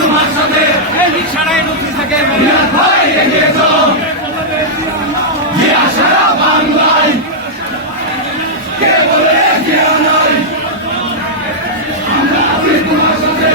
তোমার সাথে সারাই নথি থাকে সারা বাংলায় কে বলে কেউ নয় আমরা আছি তোমার সাথে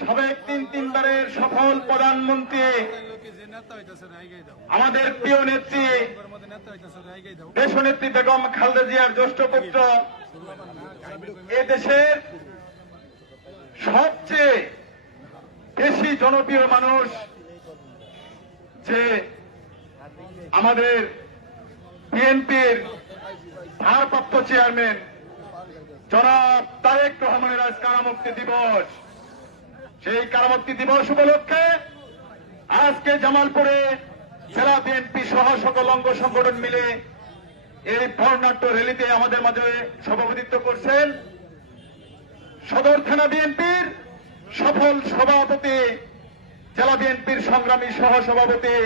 সাবেক তিনবারের সফল প্রধানমন্ত্রী আমাদের প্রিয় নেত্রী দেশনেত্রী বেগম খালেদা জিয়ার জ্যেষ্ঠ পুত্র এদেশের সবচেয়ে বেশি জনপ্রিয় মানুষ যে আমাদের বিএনপির ভারপ্রাপ্ত চেয়ারম্যান জনাব তারেক রহমানের আজ কারামুক্তি দিবস। সেই কারামুক্তি দিবস উপলক্ষে আজকে জামালপুরে জেলা বিএনপি সহ সকল অঙ্গ সংগঠন মিলে এই বর্ণাঢ্য র্যালিতে আমাদের মাঝে সভাপতিত্ব করছেন সদর থানা বিএনপির সফল সভাপতি, জেলা বিএনপির সংগ্রামী সহ সভাপতি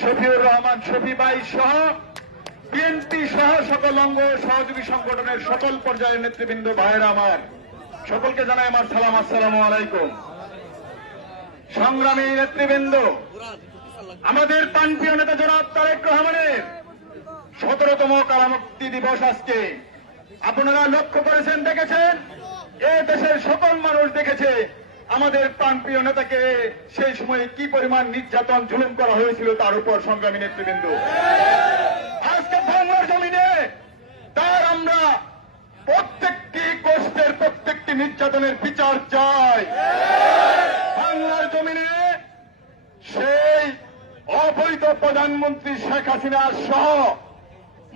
শফিউর রহমান শফি ভাই সহ বিএনপি সহ সকল অঙ্গ সহযোগী সংগঠনের সকল পর্যায়ের নেতৃবৃন্দ ভাইয়েরা আমার সকলকে জানাই আমার সালাম, আসসালামু আলাইকুম। সংগ্রামী নেতৃবৃন্দ, আমাদের প্রাণপ্রিয় নেতা জনাব তারেক রহমানের 17তম কারামুক্তি দিবস আজকে আপনারা লক্ষ্য করেছেন, দেখেছেন, এ দেশের সকল মানুষ দেখেছে আমাদের প্রাণপ্রিয় নেতাকে সেই সময় কি পরিমাণ নির্যাতন জুলুম করা হয়েছিল তার উপর। সংগ্রামী নেতৃবৃন্দ, আজকে বাংলার জমিনে তার আমরা প্রত্যেকটি কষ্টের প্রত্যেকটি নির্যাতনের বিচার চাই। বাংলার জমিনে সেই অবৈধ প্রধানমন্ত্রী শেখ হাসিনা সহ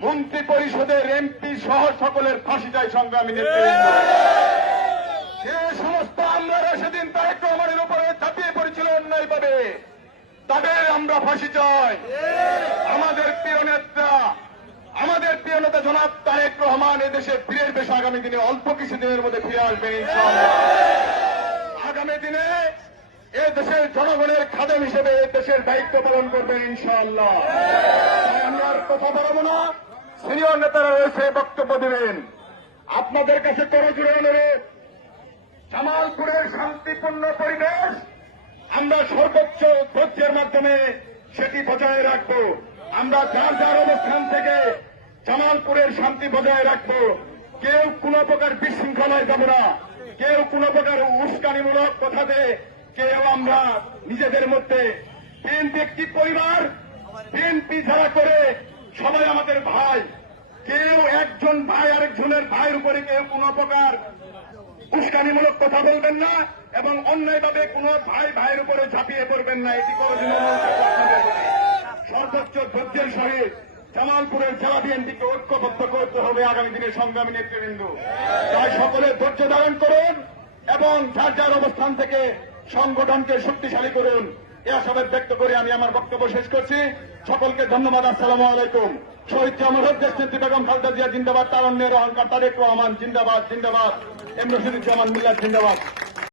মন্ত্রী পরিষদের এমপি সহ সকলের ফাঁসি চাই। সংগ্রামী নেতৃবৃন্দ, যে সমস্ত আমলারা সেদিন তারেক রহমানের উপরে ঝাঁপিয়ে পড়েছিল অন্যায়ভাবে, তাদের আমরা ফাঁসি চাই। আমাদের প্রিয় নেতা, আমাদের নেতা জনাব তারেক রহমান এদেশে ফিরে বেশ আগামী দিনে অল্প কিছুদিনের মধ্যে ফিরে আসবেন ইনশাআল্লাহ। আগামী দিনে এ দেশের জনগণের খাদেম হিসেবে এ দেশের দায়িত্ব পালন করবেন ইনশাআল্লাহ। তাই আমি আর কথা বলবো না, সিনিয়র নেতারা রয়েছে বক্তব্য দেবেন। আপনাদের কাছে করজোড়ে অনুরোধ, জামালপুরের শান্তিপূর্ণ পরিবেশ আমরা সর্বোচ্চ ধৈর্যের মাধ্যমে সেটি বজায় রাখব। আমরা যার যার অবস্থান থেকে জামালপুরের শান্তি বজায় রাখব। কেউ কোন প্রকার বিশৃঙ্খলায় যাব না, কেউ কোন প্রকার উস্কানিমূলক কথাতে কেউ আমরা নিজেদের মধ্যে, বিএনপি একটি পরিবার, বিএনপি যারা করে সবাই আমাদের ভাই, কেউ একজন ভাই আরেকজনের ভাইয়ের উপরে কেউ কোন প্রকার উস্কানিমূলক কথা বলবেন না এবং অন্যায়ভাবে কোন ভাই ভাইয়ের উপরে ঝাঁপিয়ে পড়বেন না। এটি করার জন্য সর্বোচ্চ ধৈর্যের সহিত জামালপুরের জেলা বিএনপিকে ঐক্যবদ্ধ করতে হবে আগামী দিনের সংগ্রামী নেতৃবৃন্দ। তাই সকলে ধৈর্য ধারণ করুন এবং যার যার অবস্থান থেকে সংগঠনকে শক্তিশালী করুন। এ আশাবাদ ব্যক্ত করে আমি আমার বক্তব্য শেষ করছি। সকলকে ধন্যবাদ। আসসালামু আলাইকুম। শহীদ জামাল দেশ নেত্রী বেগম খালেদা জিয়া জিন্দাবাদ, তারুণ্যের অহংকার তারেক রহমান জিন্দাবাদ জিন্দাবাদ, এম রশিদুজ্জামান মিল্লাত জিন্দাবাদ।